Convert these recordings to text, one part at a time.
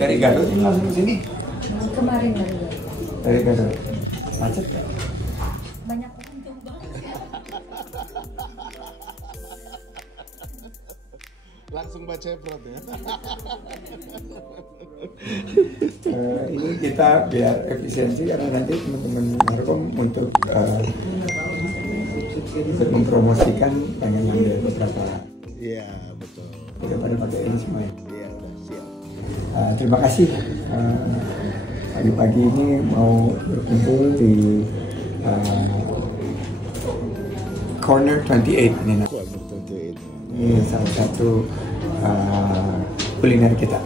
Dari Garut ini langsung ke sini? Kemarin dari Garut. Macet nggak? banyak untung banget. Langsung baca Efrod ya. Ini kita biar efisiensi karena nanti teman-teman Markom untuk mempromosikan pengen ngambil beberapa. Iya betul. Daripada pakai ini semua. Iya udah siap. Terima kasih pagi-pagi ini mau berkumpul di Corner 28 ini. Ini salah satu kuliner kita.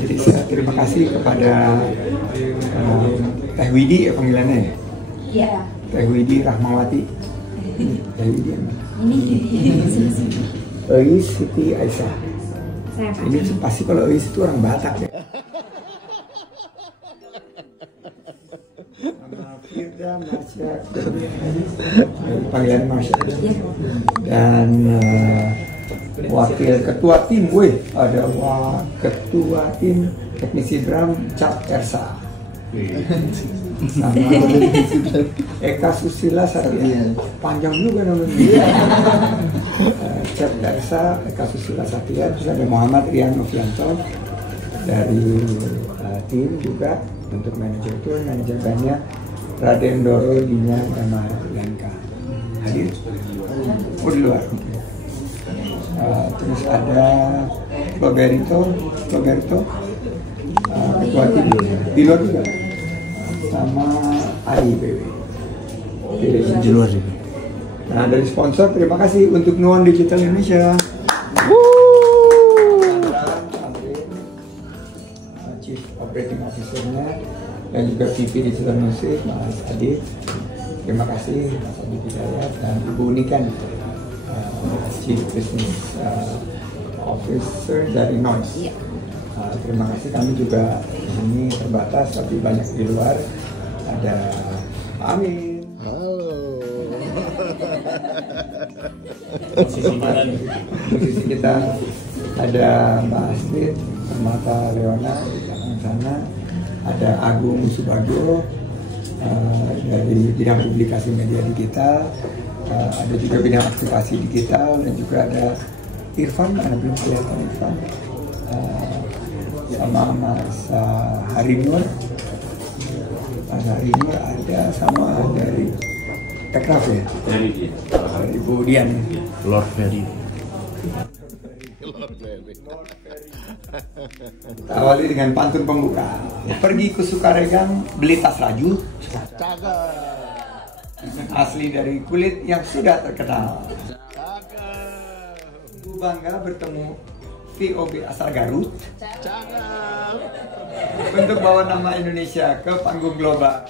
Jadi saya terima kasih kepada Teh Widi ya panggilannya. Iya. Teh Widi Rahmawati. Teh Widi apa? Ini. Eis Siti Aisyah. Saya Ini pasti kalau Eis itu orang Batak ya. Nama Firda Marsha, panggilan Marsha. Dan wakil ketua tim, ada ketua tim teknisi drum Cap Ersa. Sama Eka Susila Satya, panjang juga namanya. Cap Ersa, Eka Susila Satya, terus ada Muhammad Rian Novianto dari tim juga untuk manajer tour, manajer bandnya Raden Doro Linya Brahma Yanka hadir. Oh di luar. Terus ada Roberto ketua tim di luar juga, sama Ari BW di luar juga. Nah dari sponsor terima kasih untuk Nuon Digital Indonesia, Chief Operating Officer-nya, dan juga VP Digital Music Mas Adit. Terima kasih Mas Adit Hidayat dan Ibu Unikan, Chief Business Officer dari Noise. Terima kasih, kami juga ini terbatas tapi banyak di luar. Ada Amin. Halo. Musisi kita ada Mbak Astrid Mata Leona di belakang sana. Ada Agung Subagio dari bidang publikasi media digital. Ada juga bidang aktivasi digital, dan juga ada Irfan, belum kelihatan Irfan, sama Mas Harinur. Mas Harinur ada sama dari Ekraf ya, dari Ibu Dian, Lord Ferry. Kita awali dengan pantun pembuka. Pergi ke Sukaregang, beli tas raju asli dari kulit yang sudah terkenal. Ku bangga bertemu VOB asal Garut untuk bawa nama Indonesia ke panggung global.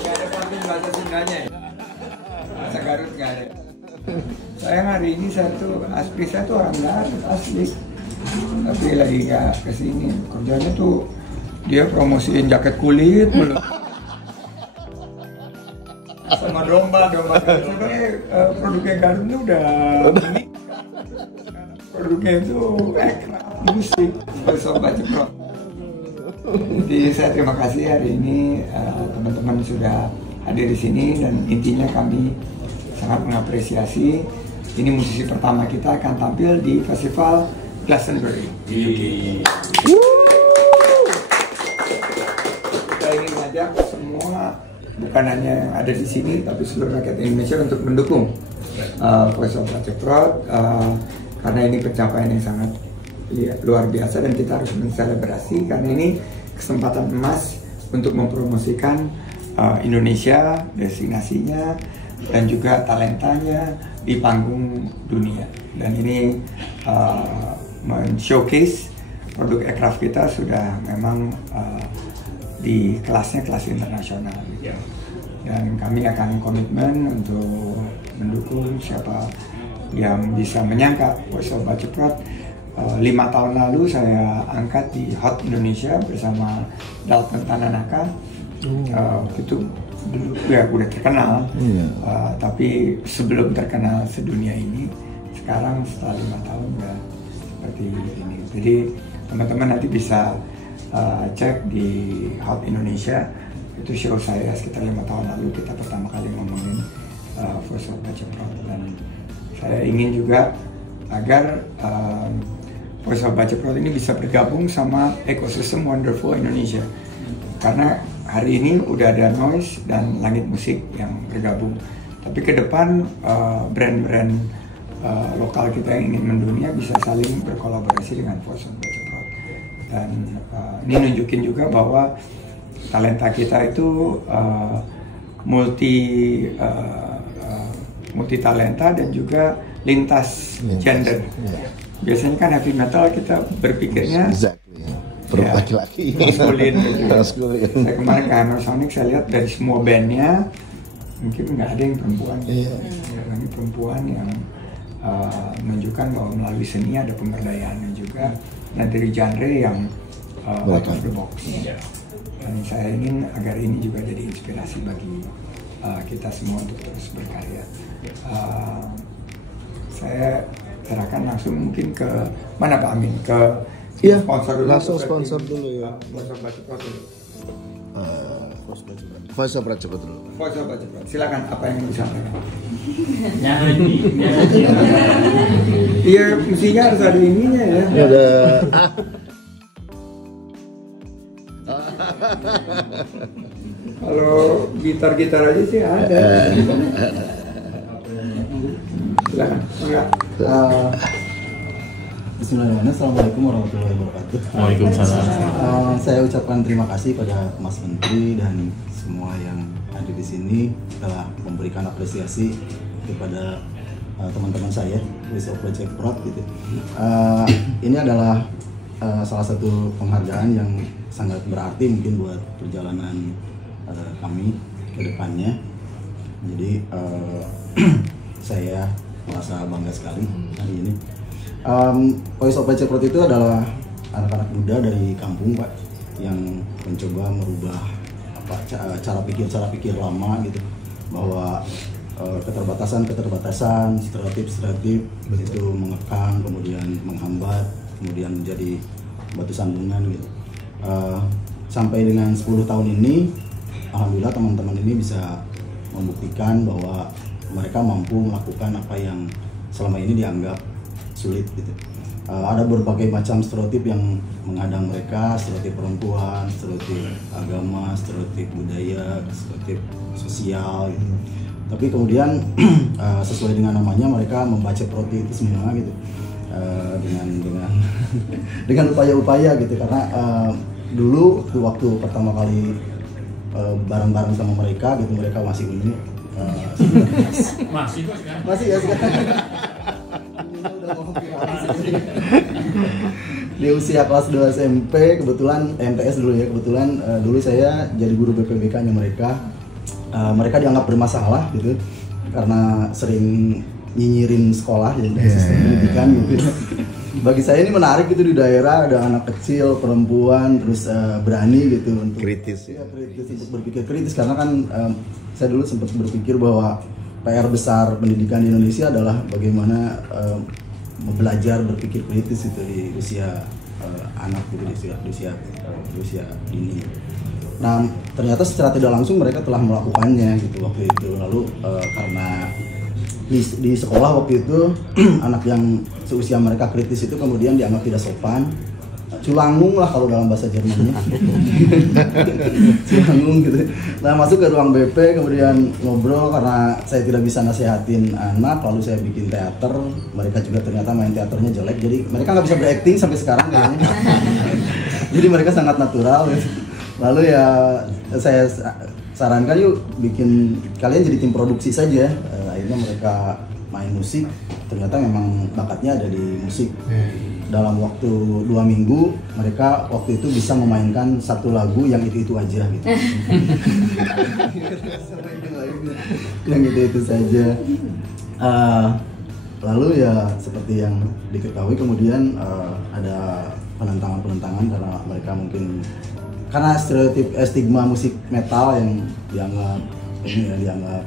Gak ada pantun bahasa Sundanya ya? Bahasa Garut gak ada. Sayang hari ini saya tuh orang Garut asli, tapi lagi gak kesini. Kerjanya tuh dia promosiin jaket kulit mulu. Sama domba sebenarnya produknya Garut itu udah unik. Produknya itu musik Sobat Ceprot. Jadi saya terima kasih hari ini teman-teman sudah hadir di sini, dan intinya kami sangat mengapresiasi. Ini musisi pertama kita akan tampil di festival Glastonbury. Kita ingin ngajak semua, bukan hanya yang ada di sini, tapi seluruh rakyat Indonesia untuk mendukung Voice of Ceprot, karena ini pencapaian yang sangat luar biasa, dan kita harus menselebrasi karena ini kesempatan emas untuk mempromosikan Indonesia, destinasinya, dan juga talentanya di panggung dunia. Dan ini men-showcase produk aircraft kita sudah memang di kelas internasional. Dan kami akan komitmen untuk mendukung siapa yang bisa menyangka Voice of Ceprot. 5 tahun lalu saya angkat di Hot Indonesia bersama Dalton Tananaka. Waktu itu dulu ya udah terkenal, tapi sebelum terkenal sedunia ini, sekarang setelah 5 tahun ya seperti ini. Jadi teman-teman nanti bisa cek di Hot Indonesia, itu show saya sekitar 5 tahun lalu kita pertama kali ngomongin Voice of Baca Prod, dan saya ingin juga agar Voice of Baca Prod ini bisa bergabung sama ekosistem Wonderful Indonesia, karena hari ini udah ada Noise dan Langit Musik yang bergabung, tapi ke depan brand-brand lokal kita yang ingin mendunia bisa saling berkolaborasi dengan Voice of Baca Prod. Dan ini nunjukin juga bahwa talenta kita itu multi talenta dan juga lintas gender. Biasanya kan heavy metal kita berpikirnya laki-laki, maskulin gitu. Saya kemarin ke Hammer Sonic, saya lihat dari semua bandnya mungkin nggak ada yang perempuan. Ini perempuan yang menunjukkan bahwa melalui seni ada pemberdayaannya juga, dan dari genre yang out of the box. Dan saya ingin agar ini juga jadi inspirasi bagi kita semua untuk terus berkarya. Saya serahkan langsung mungkin ke mana Pak Amin, ke sponsor dulu. Langsung sponsor dulu ya. Voice of Baca Prod dulu. Voice of Baca Prod dulu. Voice of Baca Prod. Silakan, apa yang disampaikan? Nyanyi. Iya, mestinya harus ada ininya ya. Ada. Kalau gitar aja sih ada. Silakan. Enggak. Bismillahirrahmanirrahim. Assalamualaikum warahmatullahi wabarakatuh. Waalaikumsalam. Saya ucapkan terima kasih pada Mas Menteri dan semua yang ada di sini telah memberikan apresiasi kepada teman-teman saya Voice of Baca Prod gitu. Ini adalah salah satu penghargaan yang sangat berarti mungkin buat perjalanan kami ke depannya. Jadi saya merasa bangga sekali hari ini. Voice of Baca Prod itu adalah anak-anak muda dari kampung Pak, yang mencoba merubah cara pikir lama gitu, bahwa keterbatasan, stereotip itu mengekang, kemudian menghambat, kemudian menjadi batu sandungan gitu. Sampai dengan 10 tahun ini, alhamdulillah teman-teman ini bisa membuktikan bahwa mereka mampu melakukan apa yang selama ini dianggap sulit gitu. Ada berbagai macam stereotip yang menghadang mereka, stereotip perempuan, stereotip agama, stereotip budaya, stereotip sosial gitu. Tapi kemudian sesuai dengan namanya, mereka membaca prod itu semua gitu, dengan upaya-upaya gitu. Karena dulu waktu pertama kali bareng-bareng sama mereka gitu, mereka masih unyu. Masih ya sekarang. Di usia kelas 2 SMP, kebetulan MTS dulu ya, dulu saya jadi guru BPBK-nya mereka. Mereka dianggap bermasalah gitu karena sering nyinyirin sekolah ya, sistem pendidikan gitu. Bagi saya ini menarik gitu, di daerah ada anak kecil, perempuan, terus berani gitu untuk kritis untuk berpikir kritis, karena kan saya dulu sempat berpikir bahwa PR besar pendidikan di Indonesia adalah bagaimana belajar berpikir kritis itu di usia anak gitu, di usia dini. Nah, ternyata secara tidak langsung mereka telah melakukannya gitu waktu itu. Lalu karena di sekolah waktu itu anak yang seusia mereka kritis itu kemudian dianggap tidak sopan, culangung lah kalau dalam bahasa Jermannya. Culangung gitu. Nah, masuk ke ruang BP, kemudian ngobrol karena saya tidak bisa nasihatin anak, lalu saya bikin teater. Mereka juga ternyata main teaternya jelek, jadi mereka nggak bisa berakting sampai sekarang kayaknya. Jadi mereka sangat natural gitu. Lalu ya saya sarankan, yuk bikin, kalian jadi tim produksi saja. Akhirnya mereka main musik, ternyata memang bakatnya ada di musik. Dalam waktu 2 minggu mereka waktu itu bisa memainkan satu lagu yang itu aja gitu. Yang itu saja. Lalu ya seperti yang diketahui kemudian ada penentangan karena mereka mungkin karena stereotip stigma musik metal yang dianggap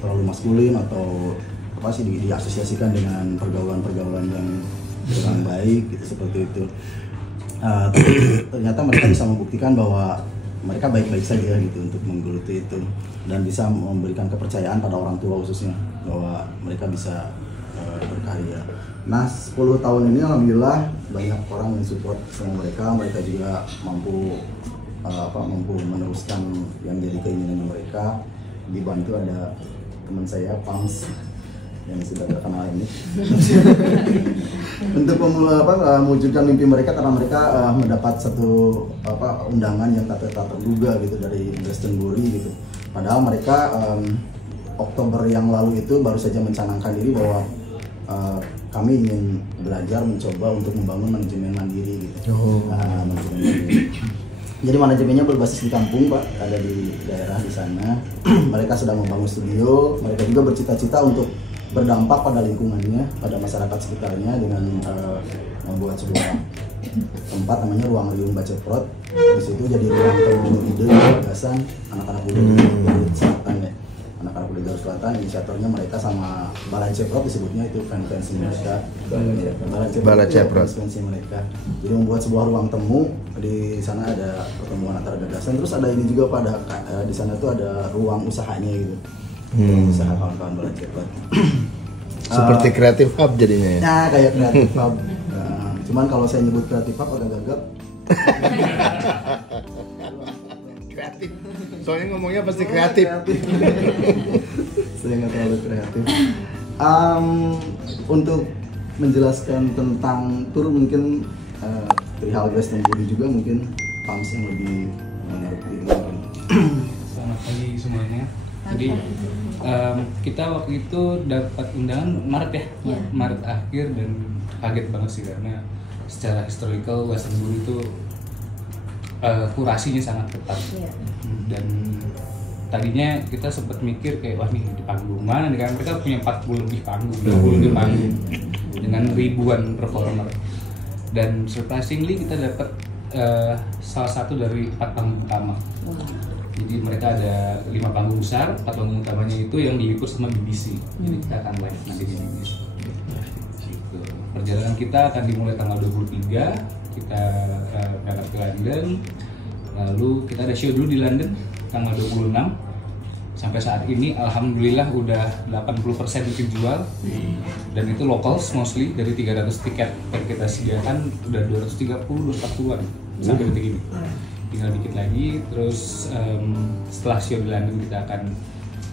terlalu maskulin atau apa sih diasosiasikan dengan pergaulan-pergaulan yang kurang baik gitu, seperti itu. Tapi ternyata mereka bisa membuktikan bahwa mereka baik-baik saja gitu untuk menggeluti itu dan bisa memberikan kepercayaan pada orang tua khususnya bahwa mereka bisa berkarya. Nah 10 tahun ini alhamdulillah banyak orang yang support sama mereka juga mampu meneruskan yang jadi keinginan mereka, dibantu ada teman saya Pams yang sudah terkenal ini untuk mewujudkan mimpi mereka karena mereka mendapat satu undangan yang tak terduga gitu dari Glastonbury gitu. Padahal mereka Oktober yang lalu itu baru saja mencanangkan diri bahwa kami ingin belajar mencoba untuk membangun manajemen mandiri gitu. Manajemen mandiri. Jadi manajemennya berbasis di kampung Pak, ada di daerah di sana. Mereka sedang membangun studio, mereka juga bercita-cita untuk berdampak pada lingkungannya, pada masyarakat sekitarnya dengan membuat sebuah tempat namanya Ruang Riung Baceprot. Di situ jadi ruang temu ide, gagasan anak-anak muda di Garut Selatan ya. Anak-anak muda Garut Selatan, inisiatornya mereka sama Balai Ceprot disebutnya itu fans mereka. Balai Ceprot fans mereka. Jadi membuat sebuah ruang temu, di sana ada pertemuan antara gagasan, terus ada ini juga pada di sana tuh ada ruang usahanya gitu. Usaha kawan-kawan Balai Ceprot. Seperti Creative Hub jadinya ya? Nah, kayak Creative Hub. Cuman kalau saya nyebut Creative Hub agak gagap. Kreatif. Soalnya ngomongnya pasti kreatif. Saya nggak terlalu kreatif. Untuk menjelaskan tentang tur mungkin perihal Glastonbury juga mungkin Pams yang lebih mengerti. Selamat pagi semuanya. Jadi kita waktu itu dapat undangan Maret ya, Maret akhir, dan kaget banget sih karena secara historical Glastonbury itu kurasinya sangat ketat. Dan tadinya kita sempat mikir kayak wah nih di panggung mana nih, kan mereka punya 40 lebih panggung, 20 lebih panggung dengan ribuan performer. Dan surprisingly kita dapat salah satu dari 4 panggung utama. Jadi mereka ada 5 panggung besar, 4 panggung utamanya itu yang diukur sama BBC. Jadi kita akan live nanti di BBC. Gitu. Perjalanan kita akan dimulai tanggal 23, kita berangkat ke London. Lalu kita ada show dulu di London tanggal 26. Sampai saat ini alhamdulillah udah 80% dijual. Dan itu locals mostly, dari 300 tiket yang kita sediakan udah 230-240-an sampai detik ini. Tinggal dikit lagi, terus setelah show di London kita akan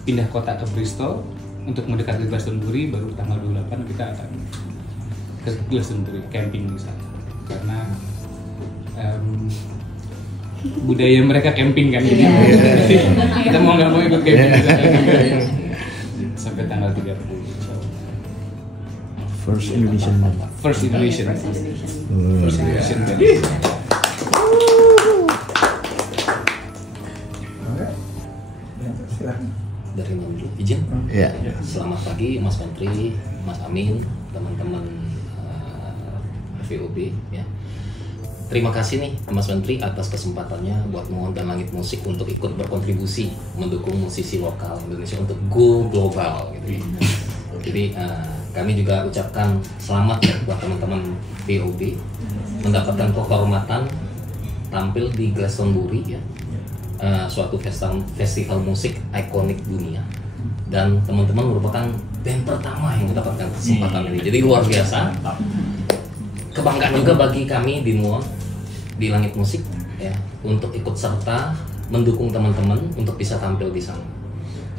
pindah kota ke Bristol untuk mendekati Glastonbury. Baru tanggal 28 kita akan ke Glastonbury, camping di sana. Karena budaya mereka camping kan, jadi kita mau nggak mau ikut camping di sana juga ya. Sampai tanggal 30. First Indonesian. Dari dulu izin. Ya. Selamat pagi Mas Menteri, Mas Amin, teman-teman VOB ya. Terima kasih nih Mas Menteri atas kesempatannya buat mengundang Langit Musik untuk ikut berkontribusi mendukung musisi lokal Indonesia untuk go global gitu ya. Jadi kami juga ucapkan selamat ya buat teman-teman VOB mendapatkan kehormatan tampil di Glastonbury ya. Suatu festival musik ikonik dunia, dan teman-teman merupakan band pertama yang mendapatkan kesempatan ini, jadi luar biasa. Kebanggaan juga bagi kami di Nuon, di Langit Musik ya, untuk ikut serta mendukung teman-teman untuk bisa tampil di sana.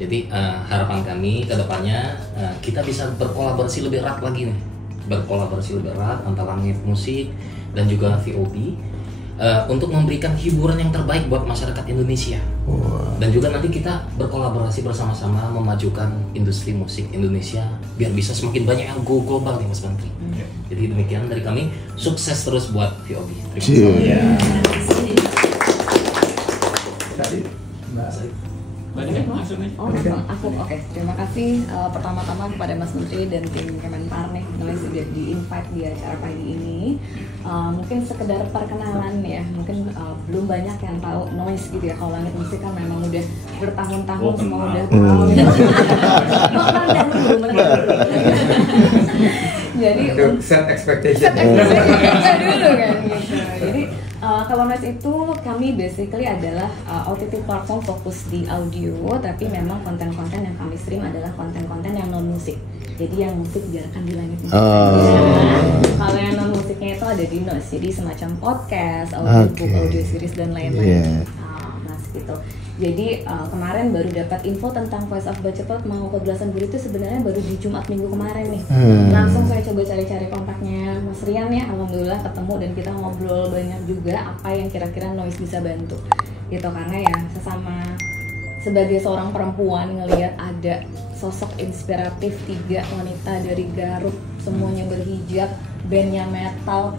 Jadi harapan kami ke depannya kita bisa berkolaborasi lebih erat lagi nih, antara Langit Musik dan juga VOB. Untuk memberikan hiburan yang terbaik buat masyarakat Indonesia. Dan juga nanti kita berkolaborasi bersama-sama memajukan industri musik Indonesia biar bisa semakin banyak yang go global nih Mas Menteri. Jadi demikian dari kami, sukses terus buat VOB. Terima kasih. Tadi Oh, langsung aku. Oke, terima kasih pertama-tama kepada Mas Menteri dan tim Kemenpar nih, Noise sudah di-invite di acara pagi ini. Mungkin sekedar perkenalan ya, mungkin belum banyak yang tahu Noise gitu ya. Kalau Langit Musik kan memang udah bertahun-tahun semua udah tahu. Jadi set expectation. Dulu kan gitu. Jadi kalau Noise itu kami basically adalah OTT platform fokus di audio, tapi memang konten-konten yang kami stream adalah konten-konten yang non musik. Jadi yang musik biarkan di Langit Musik. Kalau yang non musiknya itu ada di Noise, jadi semacam podcast, audiobook, audio series dan lain-lain. Mas gitu. Jadi kemarin baru dapat info tentang Voice of Baceprot mau ke Glastonbury itu sebenarnya baru di Jumat minggu kemarin nih. Langsung saya coba cari-cari kontaknya Mas Rian ya, alhamdulillah ketemu dan kita ngobrol banyak juga apa yang kira-kira Noise bisa bantu. Gitu karena ya sesama sebagai seorang perempuan ngelihat ada sosok inspiratif 3 wanita dari Garut semuanya berhijab, bandnya metal,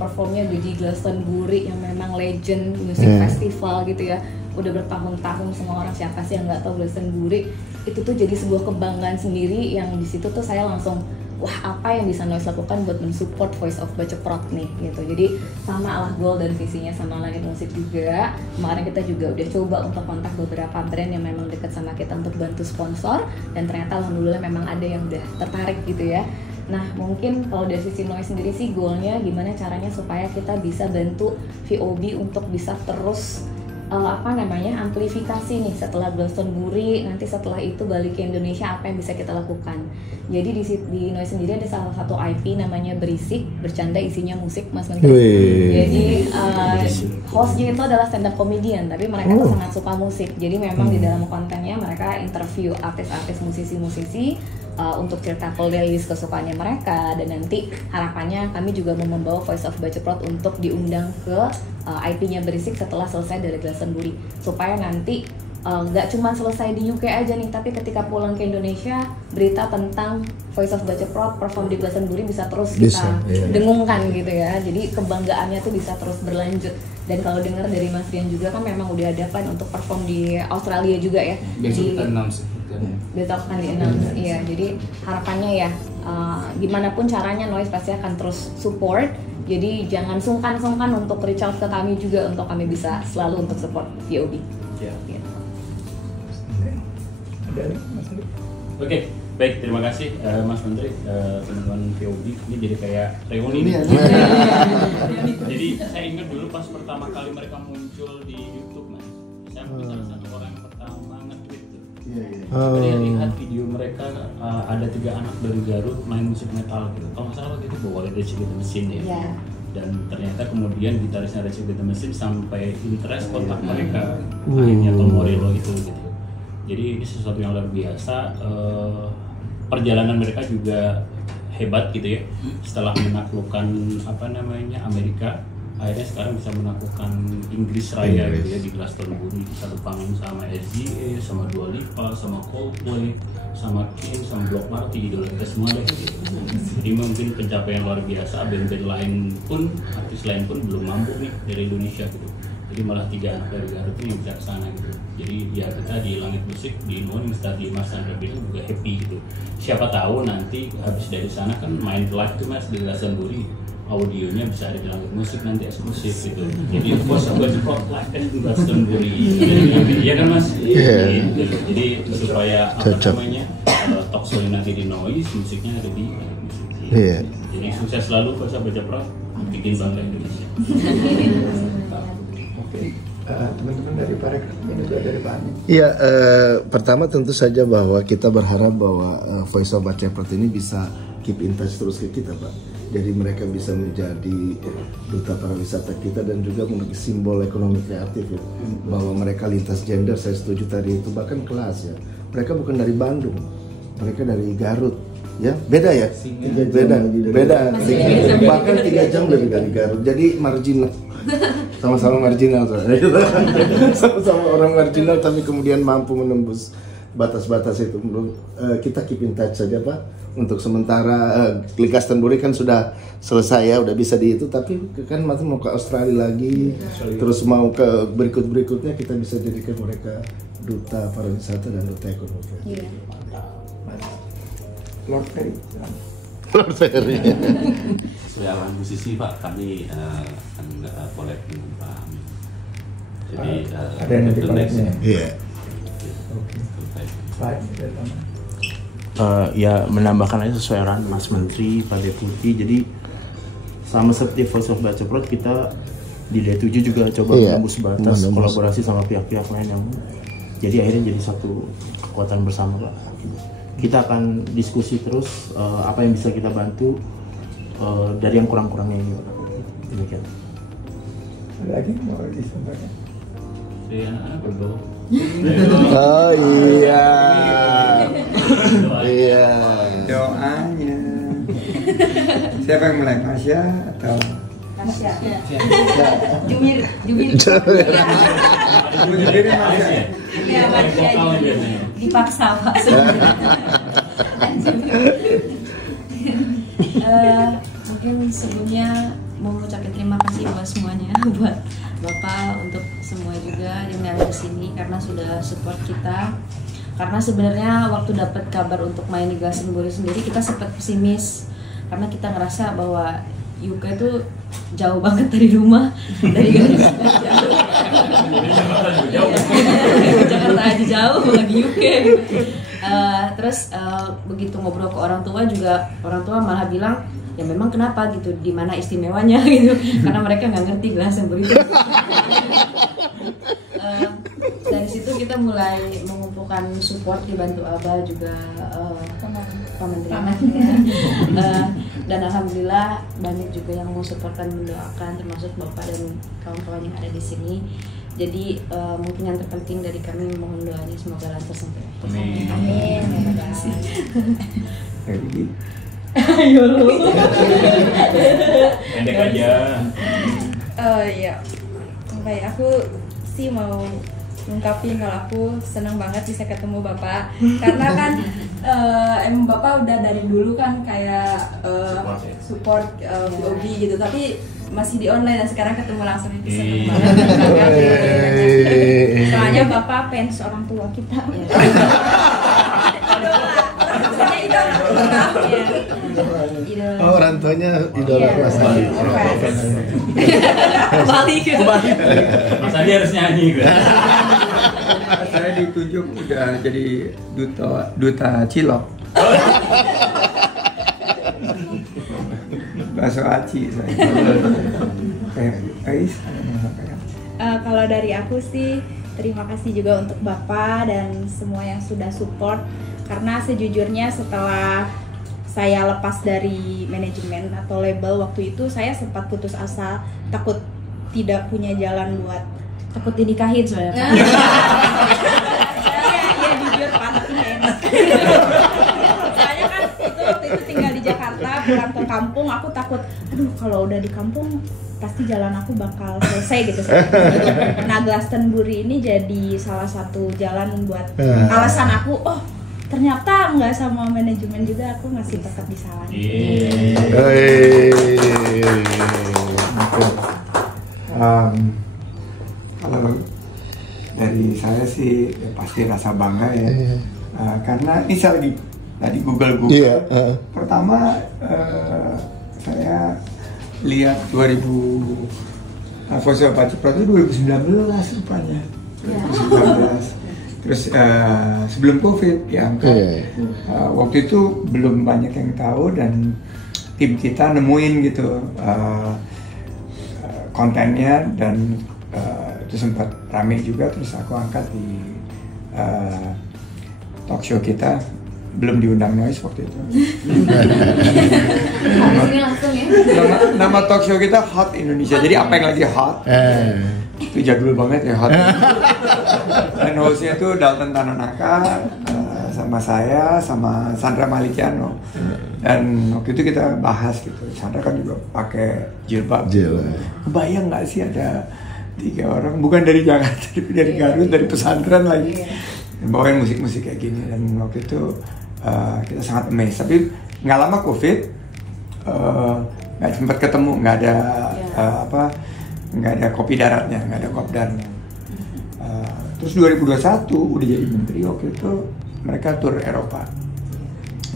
performnya di Glastonbury yang memang legend music festival gitu ya. Udah bertahun-tahun semua orang siapa sih yang nggak tahu Glastonbury. Itu tuh jadi sebuah kebanggaan sendiri yang di situ tuh saya langsung wah apa yang bisa Noise lakukan buat mensupport Voice of Baceprot nih gitu. Jadi sama lah goal dan visinya sama Langit Musik juga. Kemarin kita juga udah coba untuk kontak beberapa brand yang memang dekat sama kita untuk bantu sponsor dan ternyata alhamdulillah memang ada yang udah tertarik gitu ya. Nah mungkin kalau dari sisi Noise sendiri sih goalnya gimana caranya supaya kita bisa bantu VOB untuk bisa terus amplifikasi nih setelah Glastonbury, nanti setelah itu balik ke Indonesia apa yang bisa kita lakukan. Jadi di Noise sendiri ada salah satu IP namanya Berisik, bercanda isinya musik Mas Menteri. Jadi hostnya itu adalah stand up comedian, tapi mereka tuh sangat suka musik. Jadi memang di dalam kontennya mereka interview artis-artis musisi-musisi untuk cerita playlist kesukaannya mereka, dan nanti harapannya kami juga mau membawa Voice of Baceprot untuk diundang ke IP-nya Berisik setelah selesai dari Glastonbury, supaya nanti nggak cuma selesai di UK aja nih, tapi ketika pulang ke Indonesia berita tentang Voice of Baceprot perform di Glastonbury bisa terus kita dengungkan gitu ya. Jadi kebanggaannya tuh bisa terus berlanjut. Dan kalau dengar dari Mas Rian juga kan memang udah ada plan untuk perform di Australia juga ya. Besok Besok akan di-announce, iya. Jadi harapannya ya gimana pun caranya Noise pasti akan terus support. Jadi jangan sungkan-sungkan untuk reach out ke kami juga untuk kami bisa selalu untuk support VOB. Oke, baik, terima kasih Mas Menteri, teman-teman VOB. Ini jadi kayak reuni nih. Jadi saya ingat dulu pas pertama kali mereka muncul di YouTube, Mas. Saya salah satu orang yang pertama nge-tweet tuh. Saya lihat video mereka ada 3 anak dari Garut main musik metal gitu. Kalau nggak salah waktu itu bawa Rage Against the Machine ya. Dan ternyata kemudian gitarisnya Rage Against the Machine sampai interest kontak mereka, akhirnya Tom Morello itu gitu. Jadi ini sesuatu yang luar biasa. Perjalanan mereka juga hebat gitu ya. Setelah menaklukkan Amerika, akhirnya sekarang bisa menaklukkan Inggris Raya gitu ya di Glastonbury, satu panggung sama SGA, sama Dua Lipa, sama Coldplay, sama King, sama Block Party, idola kita semua deh. Jadi mungkin pencapaian luar biasa. Band-band lain pun, artis lain pun belum mampu nih dari Indonesia gitu. Jadi malah 3 anak dari Garut ini bisa kesana gitu. Jadi ya kita di Langit Musik di Indonesia tadi Mas Chandra bilang juga happy gitu. Siapa tahu nanti habis dari sana kan main live tuh Mas di Glastonbury, audionya bisa ada di Langit Musik nanti eksklusif gitu. Jadi Voice of Baceprot live kan di Glastonbury. Iya kan Mas? Gitu. Jadi supaya talk show nanti di Noise, musiknya ada di Langit Musik. Jadi sukses selalu Voice of Baceprot, bikin bangga Indonesia. Teman-teman dari Parek ini juga dari Pak Ani. Iya, pertama tentu saja bahwa kita berharap bahwa Voice of Baceprot ini bisa keep in touch terus ke kita, Pak. Jadi mereka bisa menjadi duta pariwisata kita dan juga menjadi simbol ekonomi kreatif ya. Bahwa mereka lintas gender, saya setuju tadi itu, bahkan kelas ya. Mereka bukan dari Bandung, mereka dari Garut. Ya, beda ya? Beda. Bahkan 3 jam lebih dari Garut. Jadi marginal. Sama-sama marginal, sama-sama orang marginal, tapi kemudian mampu menembus batas-batas itu. Kita keep in touch saja Pak. Untuk sementara Glastonbury kan sudah selesai ya, udah bisa di itu, tapi kan masih mau ke Australia lagi, terus mau ke berikutnya kita bisa jadikan mereka duta pariwisata dan duta ekonomi kreatif. Iya. Lord Ferry. Lord Ferry. Sesuai arahan musisi Pak, kami akan collab dengan Pak Amin. Jadi ada yang nanti collabnya. Iya. Oke. Baik, teman. Ya menambahkan aja sesuai arahan Mas Menteri, Pak Deputi. Jadi sama seperti Voice of Baceprot, kita di D7 juga coba menembus batas kolaborasi sama pihak-pihak lain yang jadi akhirnya jadi satu kekuatan bersama Pak. Kita akan diskusi terus apa yang bisa kita bantu dari yang kurang-kurangnya ini Pak. Demikian. Ada lagi mau disampaikan? Dari anak-anak berdoa. Oh iya. Iya. Doanya. Siapa yang mulai, Masya atau? Masya. Jumir. Jumir Masya. Iya, Masya. Dipaksa Pak. Mungkin sebelumnya mau mengucapkan terima kasih buat semuanya, buat Bapak, untuk semua juga yang ada di sini karena sudah support kita. Karena sebenarnya waktu dapat kabar untuk main di Glastonbury sendiri kita sempat pesimis karena kita ngerasa bahwa UK itu jauh banget dari rumah, dari Garuda jauh. Jakarta aja jauh, lagi UK. Terus begitu ngobrol ke orang tua juga, orang tua malah bilang ya memang kenapa gitu, di mana istimewanya gitu, karena mereka nggak ngerti Glastonbury itu. Dari situ kita mulai mengumpulkan support, dibantu Abah juga Paman. Dan alhamdulillah banyak juga yang mau support dan mendoakan, termasuk Bapak dan kawan-kawan yang ada di sini. Jadi mungkin yang terpenting dari kami mohon doanya semoga lancar sampai akhir. Amin. Terima kasih. Ayo lu. Pendek aja. Iya. Baik, aku sih mau ngungkapin kalau aku senang banget bisa ketemu Bapak karena kan emang Bapak udah dari dulu kan kayak support VOB gitu, tapi masih di online dan sekarang ketemu langsung itu senang banget. Soalnya Bapak fans orang tua kita. Oh, orang tuanya idola Mas Adi. Kembali. Mas Adi harus nyanyi gue. Saya ditunjuk udah jadi duta cilok. Bakso aci saya. Kalau dari aku sih terima kasih juga untuk Bapak dan semua yang sudah support, karena sejujurnya setelah saya lepas dari manajemen atau label waktu itu saya sempat putus asa, takut tidak punya jalan buat, Takut dinikahin sebenarnya. Iya jujur Pak, tapi nggak enak. Soalnya kan waktu itu tinggal di Jakarta, pulang ke kampung aku takut, aduh kalau udah di kampung pasti jalan aku bakal selesai gitu. Nah Glastonbury ini jadi salah satu jalan buat alasan aku, oh ternyata nggak sama manajemen juga, aku masih tetap bisa lanjut. Kalau dari saya sih ya pasti rasa bangga ya, karena ini saya lagi Google. Pertama saya lihat 2000 Voice of Baceprot itu 2019 rupanya, 2019. Terus sebelum COVID ya, waktu itu belum banyak yang tahu dan tim kita nemuin gitu kontennya dan itu sempat rame juga, terus aku angkat di talk show kita, belum diundang Noise waktu itu. Langsung ya. Nama talk show kita Hot Indonesia, jadi apa yang lagi hot? Itu jadul banget ya hot. Dan hostnya itu Dalton Tanonaka, sama saya, sama Sandra Malikiano. Dan waktu itu kita bahas gitu, Sandra kan juga pakai jilbab. Kebayang nggak sih ada 3 orang, bukan dari Jakarta, tapi dari Garut, dari pesantren lagi, bawain musik-musik kayak gini. Dan waktu itu kita sangat amazed. Tapi nggak lama COVID, nggak sempat ketemu, nggak ada nggak ada kopi daratnya, nggak ada kopdarnya. terus 2021 udah jadi menteri, waktu itu mereka tur Eropa.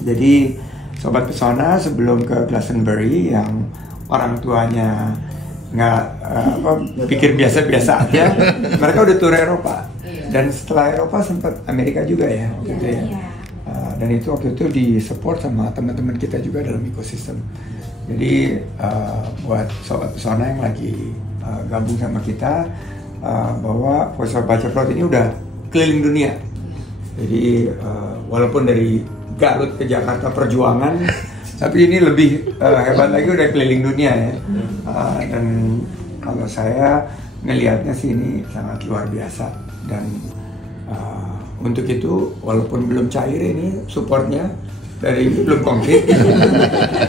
Jadi Sobat Pesona sebelum ke Glastonbury yang orang tuanya nggak pikir biasa-biasa aja, mereka udah tur Eropa. Dan setelah Eropa sempat Amerika juga ya waktu itu ya. Dan itu waktu itu disupport sama teman-teman kita juga dalam ekosistem. Jadi buat Sobat Pesona yang lagi gabung sama kita, bahwa Voice of Baca Prot ini udah keliling dunia. Jadi walaupun dari Garut ke Jakarta perjuangan, tapi ini lebih hebat lagi udah keliling dunia ya. Dan kalau saya ngelihatnya sih ini sangat luar biasa. Dan untuk itu walaupun belum cair ini supportnya dari belum konkret,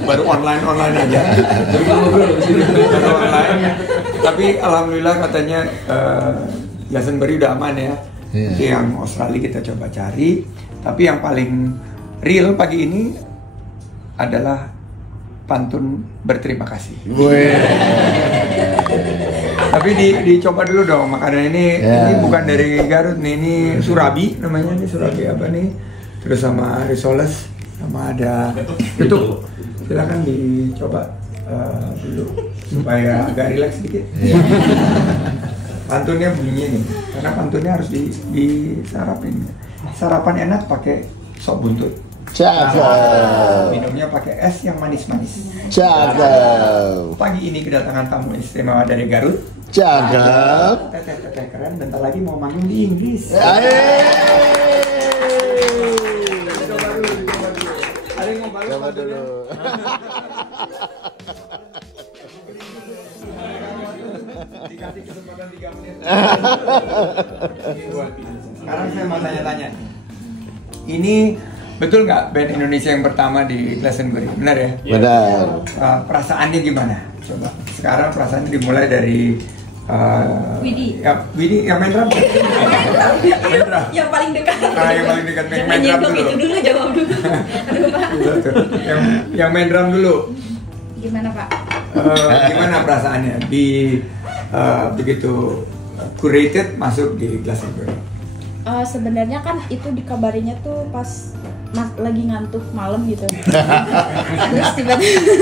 baru online aja, baru online. Tapi alhamdulillah katanya Glastonbury udah aman ya. Itu yang Australia kita coba cari. Tapi yang paling real pagi ini adalah pantun berterima kasih. Tapi dicoba dulu dong makanan ini. Ini bukan dari Garut nih, ini surabi namanya, ini surabi apa nih? Terus sama risoles, sama ada itu. Silakan dicoba dulu supaya agak rileks sedikit. Pantunnya bunyinya nih, karena pantunnya harus disarapin. Sarapan enak pakai sop buntut. Minumnya pakai es yang manis-manis. Pagi ini kedatangan tamu istimewa dari Garut. Teteh keren, bentar lagi mau manggung di Inggris. Ada yang mau coba dulu. Dikasih kesempatan 3 menit. Sekarang saya mau tanya-tanya. Ini betul nggak band Indonesia yang pertama di Glastonbury? Benar ya? Benar. Perasaannya gimana? Coba. Sekarang perasaannya dimulai dari Widi. Widi yang main drum. Yang paling dekat. Yang paling dekat main drum dulu. Itu dulu, jawab dulu. Aduh Pak. Yang main drum dulu. Gimana Pak? Gimana perasaannya di begitu curated masuk di Glastonbury? Sebenarnya kan itu dikabarinya tuh pas lagi ngantuk malam gitu. Terus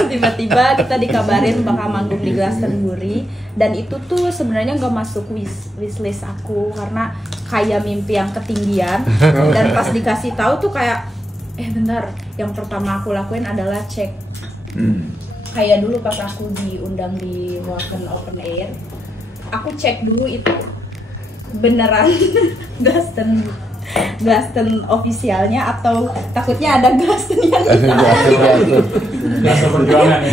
tiba-tiba kita dikabarin bakal manggung di Glastonbury, dan itu tuh sebenarnya nggak masuk wishlist aku karena kayak mimpi yang ketinggian. Dan pas dikasih tahu tuh kayak bentar, yang pertama aku lakuin adalah cek. Kayak dulu pas aku diundang di Wacken Open Air, aku cek dulu itu beneran Glaston ofisialnya atau takutnya ada Glaston yang Glaston perjuangan.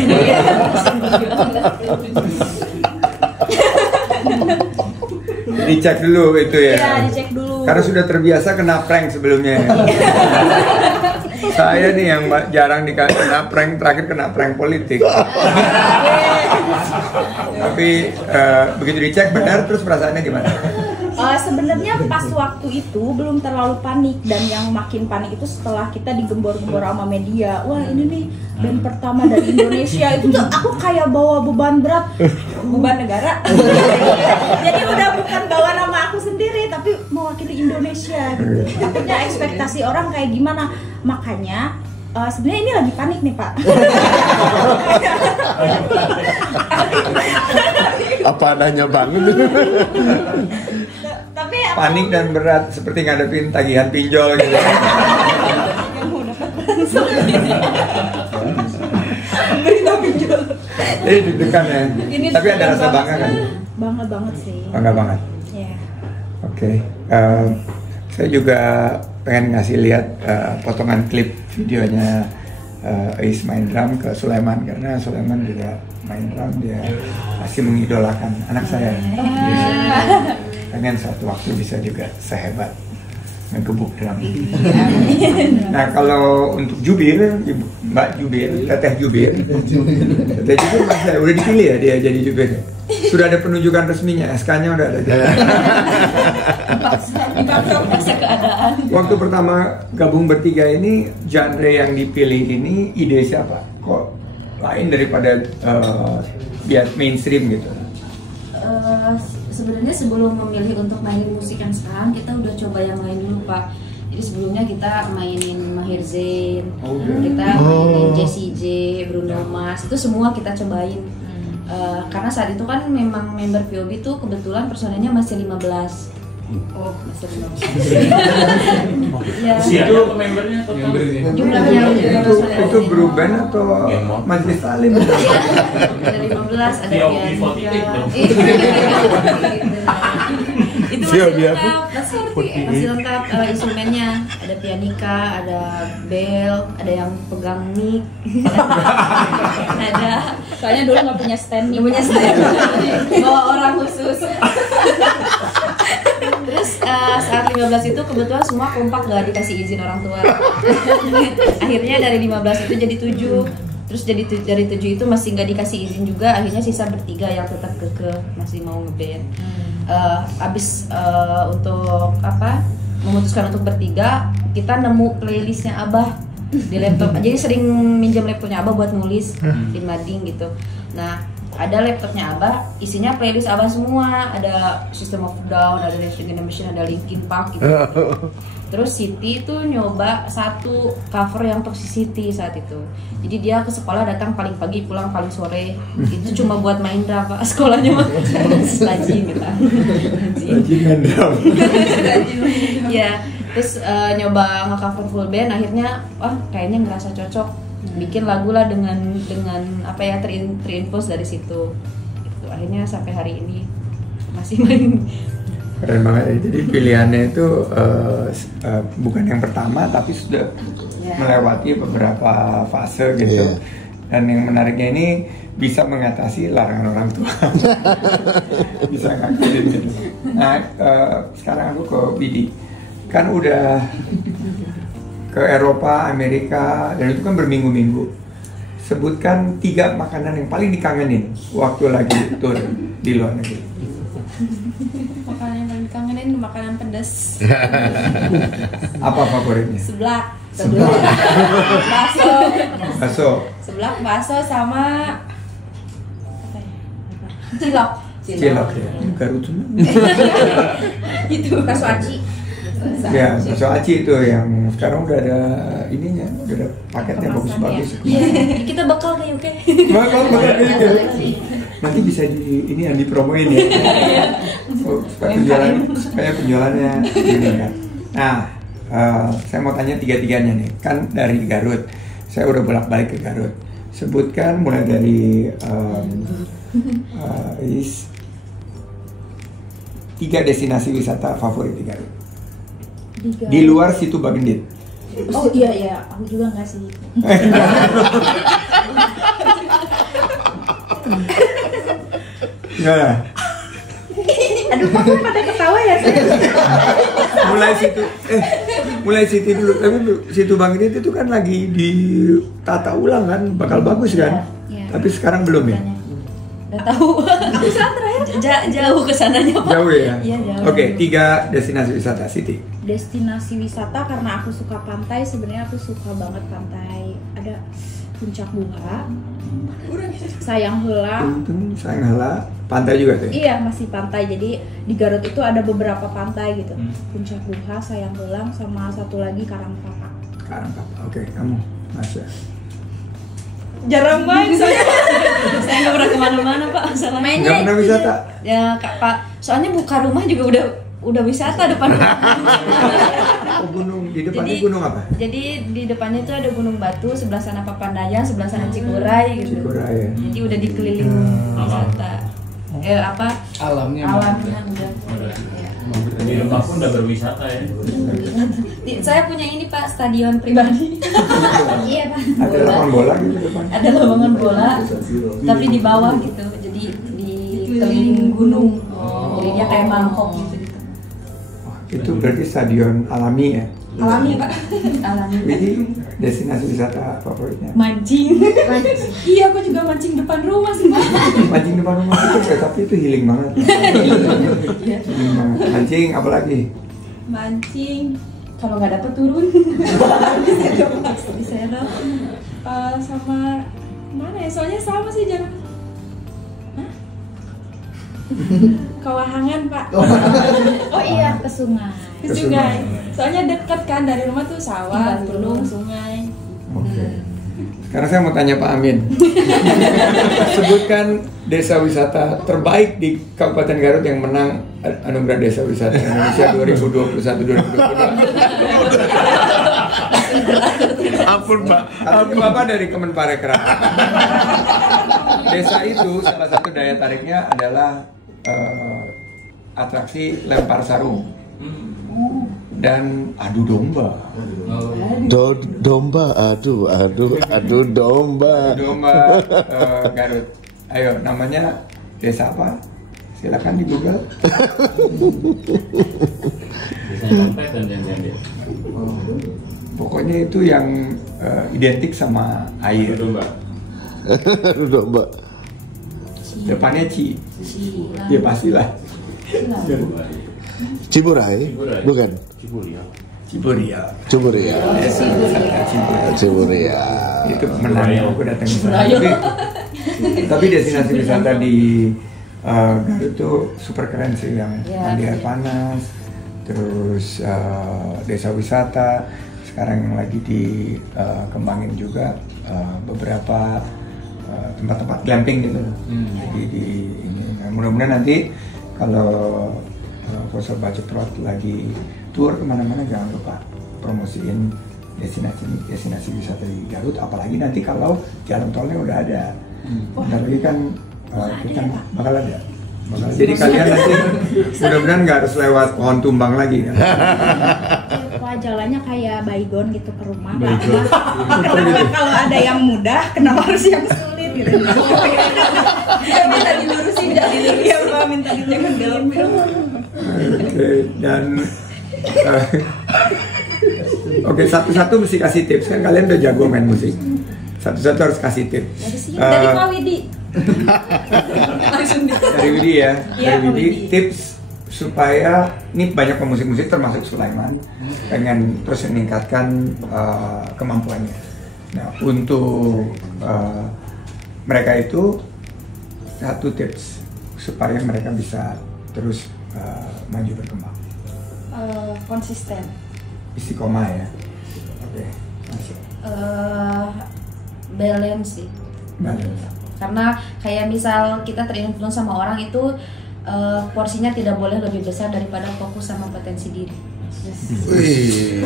Dicek dulu itu ya. Iya, dicek dulu. Karena sudah terbiasa kena prank sebelumnya ya. Saya nih yang jarang kena prank, terakhir kena prank politik. Tapi begitu dicek benar, terus perasaannya gimana? Sebenarnya pas waktu itu belum terlalu panik, dan yang makin panik itu setelah kita digembor-gembor sama media. Wah ini nih band pertama dari Indonesia. Itu tuh aku kayak bawa beban berat, beban negara. Jadi udah bukan bawa nama aku sendiri, tapi mewakili Indonesia gitu. Takutnya ekspektasi orang kayak gimana. Makanya sebenarnya ini lagi panik nih Pak. Apa adanya banget. Tapi panik dan berat seperti ngadepin tagihan pinjol gitu. berita pinjol. Deg-degan ya. Tapi ada rasa bangga kan? Bangga banget sih. Bangga banget. Iya. Oke. Saya juga pengen ngasih lihat potongan klip videonya Ais main drum ke Sulaiman, karena Sulaiman juga main drum, dia masih mengidolakan anak saya. Pengen suatu waktu bisa juga sehebat ngegebuk drum. Nah kalau untuk jubir, Mbak Jubir, Teteh Jubir Mas saya udah dipilih ya dia jadi jubir. Sudah ada penunjukan resminya, SK-nya udah ada. Waktu pertama gabung bertiga ini, genre yang dipilih ini ide siapa? Kok lain daripada biar mainstream gitu? sebenarnya sebelum memilih untuk mainin musik yang sekarang, kita udah coba yang lain dulu Pak. Jadi sebelumnya kita mainin Maher Zain, kita mainin Jessie J, Bruno Mars, itu semua kita cobain. Karena saat itu kan memang member POB tuh kebetulan personelnya masih 15. Oh, masih 15. Ya. Itu membernya total. Jumlahnya itu berubah atau majelis taklim? Ada 15, ada pianika. Itu masih lengkap instrumennya. Ada pianika, ada bel, ada yang pegang mic. Ada. Soalnya dulu nggak punya stand. Nggak punya stand. Bawa orang khusus. Terus saat 15 itu kebetulan semua kompak, gak dikasih izin orang tua. Akhirnya dari 15 itu jadi 7. Terus dari 7 itu masih gak dikasih izin juga. Akhirnya sisa bertiga yang tetap kekeh masih mau ngeband. Abis untuk apa memutuskan untuk bertiga, kita nemu playlistnya Abah di laptop. Jadi sering minjem laptopnya Abah buat nulis di mading gitu. Nah, ada laptopnya Abah, isinya playlist Abah semua. Ada System of a Down, ada Rage Against the Machine, ada Linkin Park gitu. Terus Siti tuh nyoba satu cover yang Toxicity saat itu. Jadi dia ke sekolah datang paling pagi, pulang paling sore. Itu cuma buat main drum Pak. Sekolahnya mah lajing gitu. Lajing main drum. Ya, terus nyoba nge-cover full band, akhirnya wah kayaknya ngerasa cocok. Bikin lagu lah dengan apa ya, terinfus dari situ gitu. Akhirnya sampai hari ini masih main. Keren banget ya. Jadi pilihannya itu bukan yang pertama tapi sudah melewati beberapa fase gitu. Dan yang menariknya ini bisa mengatasi larangan orang tua. Bisa ngakuin gitu. Nah sekarang aku ke Widi, kan udah ke Eropa, Amerika, dan itu kan berminggu-minggu. Sebutkan 3 makanan yang paling dikangenin waktu lagi tur di luar negeri. Makanan yang paling dikangenin makanan pedas. Apa favoritnya? Seblak. Bakso. Seblak, bakso sama cilok. Cilok ya. Garut semua. Itu bakso aci. Ya, bakso aci itu yang sekarang udah ada ininya, udah ada paketnya bagus-bagus. Iya, kita bakal ke UK. Bakal ke UK. Nanti bisa ini yang dipromoin ya. Supaya penjualannya ini kan. Nah, saya mau tanya 3-tiganya nih. Kan dari Garut. Saya udah bolak-balik ke Garut. Sebutkan mulai dari 3 destinasi wisata favorit di Garut. Di luar Situ Bagendit. Oh iya, aku juga nggak sih. Gimana? Aduh, kok pada ketawa ya? mulai situ dulu. Tapi Situ Bagendit itu kan lagi ditata ulang kan, bakal bagus kan? Iya. Tapi sekarang belum ya? Udah tahu. Aku jauh ke sananya Pak. Jauh ya? Iya, jauh. Oke, 3 destinasi wisata Siti. Destinasi wisata karena aku suka pantai, sebenarnya aku suka banget pantai. Ada Puncak Bunga, Sayang Heula. Sayang Heula, pantai juga tuh? Iya, masih pantai. Jadi di Garut itu ada beberapa pantai gitu. Puncak Bunga, Sayang Heula, sama satu lagi Karangpapa. Karangpapa. Oke, kamu Masya. Jarang main soalnya. Saya nggak pernah kemana-mana Pak. Masalahnya. Nggak pernah wisata? Ya Kak Pak. Soalnya buka rumah juga udah wisata depan rumah. Oh, gunung di depannya gunung apa? Jadi di depannya itu ada Gunung Batu, sebelah sana Papandayan, sebelah sana Cikuray gitu. Cikuray ya. Jadi udah dikeliling wisata. Alamnya udah. Di rumah pun udah berwisata ya. Saya punya ini Pak, stadion pribadi. Iya Pak. Ada lapangan bola gitu depan. Ada lapangan bola, tapi di bawah gitu. Jadi dikeliling gunung. Jadi dia kayak mangkok gitu. Itu berarti stadion alami ya? Alami Pak. Alami. Jadi destinasi wisata favoritnya? Mancing. Iya, aku juga mancing depan rumah sih Pak. Mancing depan rumah itu tapi itu healing banget. Healing banget. Mancing apalagi? Mancing. Kalau nggak dapet turun. Di Serap. Sama mana ya? Soalnya sama sih jarang. Kawahangan, Pak. Oh iya, ke sungai. Ke sungai. Soalnya dekat kan dari rumah tuh sawah, gunung, sungai. Oke. Sekarang saya mau tanya Pak Amin. Sebutkan desa wisata terbaik di Kabupaten Garut yang menang Anugerah Desa Wisata Indonesia 2021-2022. Ampun Pak. Tapi Bapak dari Kemenparekraf. Desa itu salah satu daya tariknya adalah atraksi lempar sarung dan adu domba. Domba, aduh domba. Domba Garut. Ayo, namanya desa apa? Silakan di Google. Pokoknya itu yang identik sama air. Domba. Domba. Depannya Ci. Ya pastilah. Ciburai? Bukan. Ciburia. Ciburia. Itu menariknya aku datang ke sana. Tapi destinasi wisata di Garut tuh super keren sih, yang mandi air panas, terus desa wisata. Sekarang yang lagi dikembangin juga beberapa tempat-tempat glamping gitu. Jadi di ini, mudah-mudahan nanti kalau Voice of Baceprot lagi tour kemana-mana jangan lupa promosiin destinasi wisata di Garut, apalagi nanti kalau jalan tolnya udah ada. Bentar lagi kan kita bakal ada. Jadi kalian nanti mudah-mudahan nggak harus lewat pohon tumbang lagi kan. Wah, jalannya kayak baygon gitu ke rumah. Kenapa kalau ada yang mudah, kenapa harus yang sulit gitu? Dia minta dilurusin, jadi dia minta dilurusin. Dan oke, satu-satu mesti kasih tips, kan kalian udah jago main musik. Satu-satu harus kasih tips. Dari Pak Widi. Dari Widi ya. Dari Widi tips supaya ini banyak pemusik-musik termasuk Sulaiman pengen terus meningkatkan kemampuannya. Nah, untuk mereka itu satu tips supaya mereka bisa terus maju berkembang. Konsisten. Istiqomah ya. Oke. Masuk. Balance sih. Balance. Karena kayak misal kita terinfluence sama orang itu porsinya tidak boleh lebih besar daripada fokus sama potensi diri.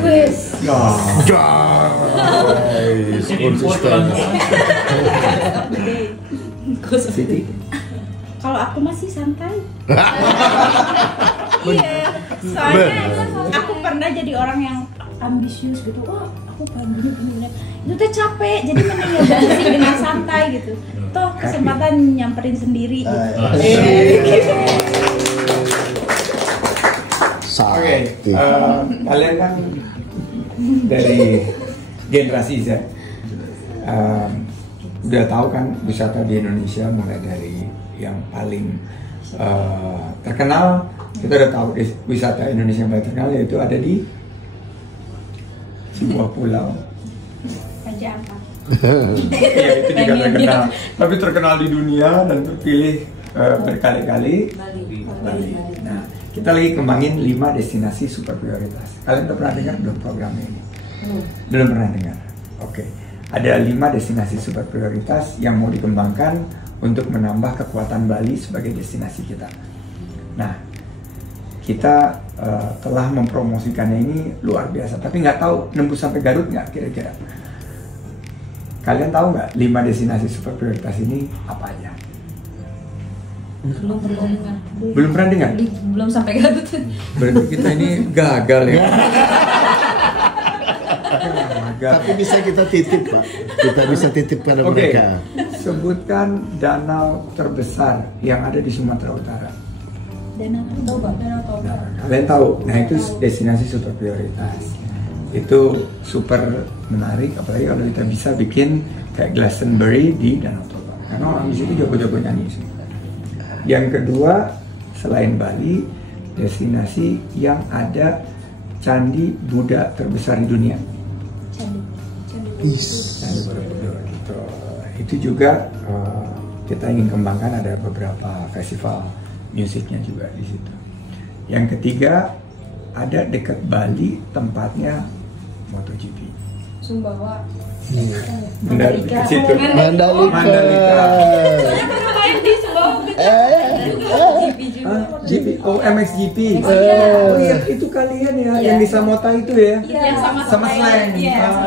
Wes. Siti. Kalau aku masih santai. Iya. Soalnya aku pernah jadi orang yang ambisius gitu. Wah, aku pengen gini. Itu tuh capek. Jadi mending ya sih dengan santai gitu. Toh kesempatan nyamperin sendiri gitu. Oke, kalian kan dari generasi Z, udah tahu kan wisata di Indonesia mulai dari yang paling terkenal. Kita udah tahu wisata Indonesia yang paling terkenal yaitu ada di sebuah pulau. Raja Ampat. Ya, itu juga terkenal, tapi terkenal di dunia dan terpilih berkali-kali. Bali. Nah, kita lagi kembangin 5 destinasi super prioritas. Kalian udah pernah dengar belum programnya ini? Belum pernah dengar. Oke. Ada 5 destinasi super prioritas yang mau dikembangkan untuk menambah kekuatan Bali sebagai destinasi kita. Nah, kita telah mempromosikannya ini luar biasa, tapi nggak tahu nembus sampai Garut nggak kira-kira. Kalian tahu nggak 5 destinasi super prioritas ini apa aja? Belum pernah dengar? Belum sampai Garut. Berarti kita ini gagal ya. Tapi bisa kita titip Pak. Kita bisa titip pada mereka. Sebutkan danau terbesar yang ada di Sumatera Utara. Danau Toba. Nah, kalian tahu? Nah, itu destinasi super prioritas. Itu super menarik, apalagi kalau kita bisa bikin kayak Glastonbury di Danau Toba. Karena orang di situ jago-jago nyanyi sih. Yang kedua, selain Bali, destinasi yang ada candi Buddha terbesar di dunia. Candi Borobudur gitu. Itu juga kita ingin kembangkan, ada beberapa festival musiknya juga di situ. Yang ketiga, ada dekat Bali tempatnya MotoGP. Sumbawa. Mandalika. Mandalika. Soalnya pernah main di Sumbawa GP, MXGP. Oh iya, itu kalian ya, yang di Samota itu ya. Yang sama Slang.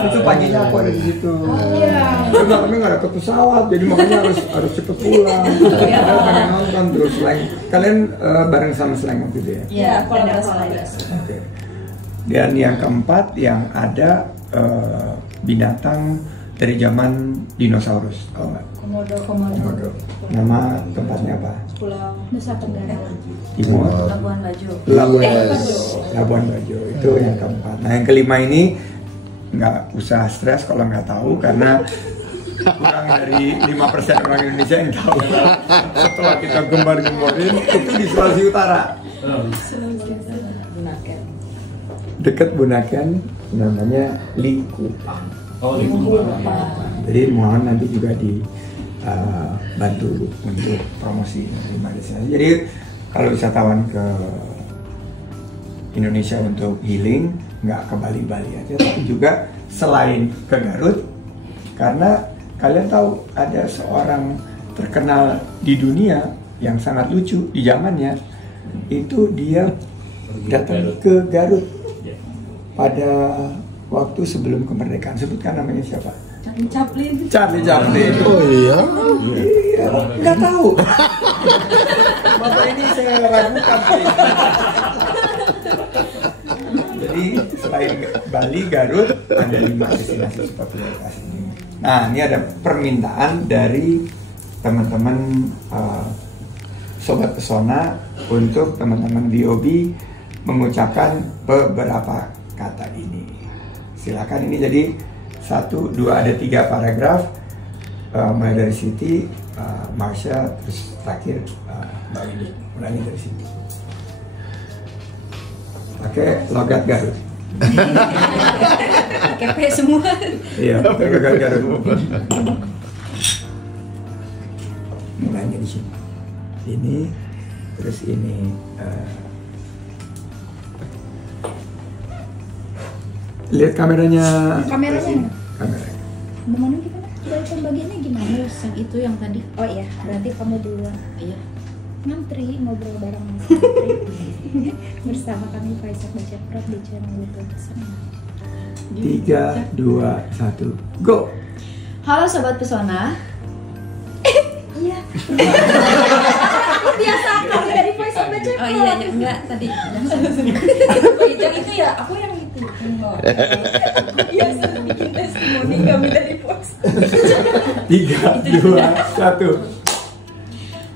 Itu paginya aku ada di situ. Iya. Karena kami nggak dapet pesawat, jadi makanya harus cepet pulang. Karena pengen nonton terus Slang. Kalian bareng sama Slang waktu itu ya? Iya, kolaborasi. Oke. Dan yang keempat yang ada binatang dari zaman dinosaurus, tahu nggak? Komodo. Nama tempatnya apa? Pulau Nusa Tenggara Timur. Labuan Bajo. Labuan Bajo itu yang keempat. Nah yang kelima ini nggak usah stres kalau nggak tahu karena kurang dari 5% orang Indonesia yang tahu. Setelah kita gembar-gemborin itu di Sulawesi Utara. Dekat Bunaken, namanya Likupang. Jadi mohon nanti juga dibantu untuk promosi lima destinasi. Jadi kalau wisatawan ke Indonesia untuk healing, nggak ke Bali aja, tapi juga selain ke Garut, karena kalian tahu ada seorang terkenal di dunia yang sangat lucu di zamannya, itu dia datang ke Garut pada waktu sebelum kemerdekaan. Sebutkan namanya siapa? Charlie Chaplin. Oh iya? Iya, nggak tahu. Masa ini saya ragukan sih. Jadi selain Bali, Garut, ada 5 destinasi seperti ini. Nah, ini ada permintaan dari teman-teman Sobat Pesona untuk teman-teman BOB mengucapkan beberapa kata ini. Silakan, ini jadi 1, 2, ada 3 paragraf, mulai dari Siti, Marsha, terus terakhir Mbak Windy. Mulai dari Siti. Pakai logat Garut. Pakai P semua. Iya, pakai logat Garut. Mulainya di sini. Ini, terus ini. Lihat kameranya. Kamera. Gimana gimana? Coba bagiannya gimana? Yang itu yang tadi. Oh iya, berarti kamu duluan. Iya. Ngantri ngobrol bareng Mas Ngantri bersama kami Faisal Baceprot di channel YouTube Pesona. 3, 2, 1, go. Halo Sobat Pesona. Iya. Biasa kami dari Faisal Baceprot. Oh iya, enggak tadi. Itu ya, aku yang itu. Biasa bikin testimoni kami dari Fox. 3, 2, 1.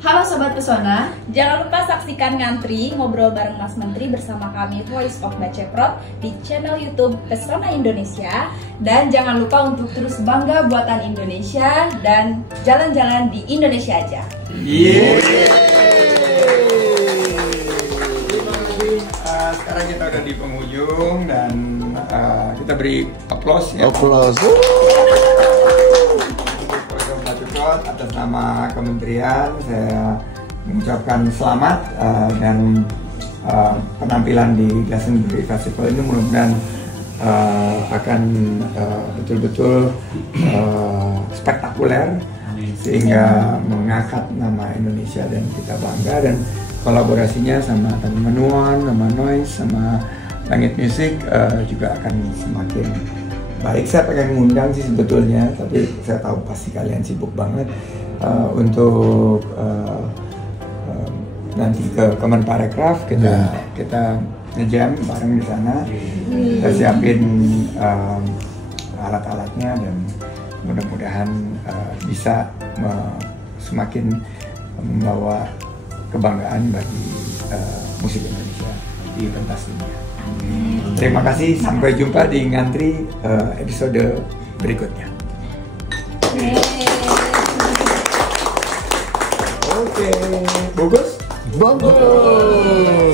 Halo Sobat Pesona. Jangan lupa saksikan Ngantri ngobrol bareng Mas Menteri bersama kami Voice of Baceprot di channel YouTube Pesona Indonesia. Dan jangan lupa untuk terus bangga buatan Indonesia dan jalan-jalan di Indonesia aja. Sekarang kita udah di penghujung dan kita beri aplaus ya. Aplaus. Atas nama kementerian saya mengucapkan selamat dan penampilan di Glastonbury Festival ini mudah-mudahan akan betul-betul spektakuler sehingga mengangkat nama Indonesia dan kita bangga, dan kolaborasinya sama teman-teman Nuan, sama Noise, sama Langit Music juga akan semakin baik. Saya pengen ngundang sih sebetulnya, tapi saya tahu pasti kalian sibuk banget untuk nanti ke Kemenparekraf kita ngejam bareng di sana. Kita siapin alat-alatnya dan mudah-mudahan bisa semakin membawa kebanggaan bagi musik Indonesia di pentas dunia. Terima kasih, sampai jumpa di Ngantri episode berikutnya. Oke, bagus? Bagus.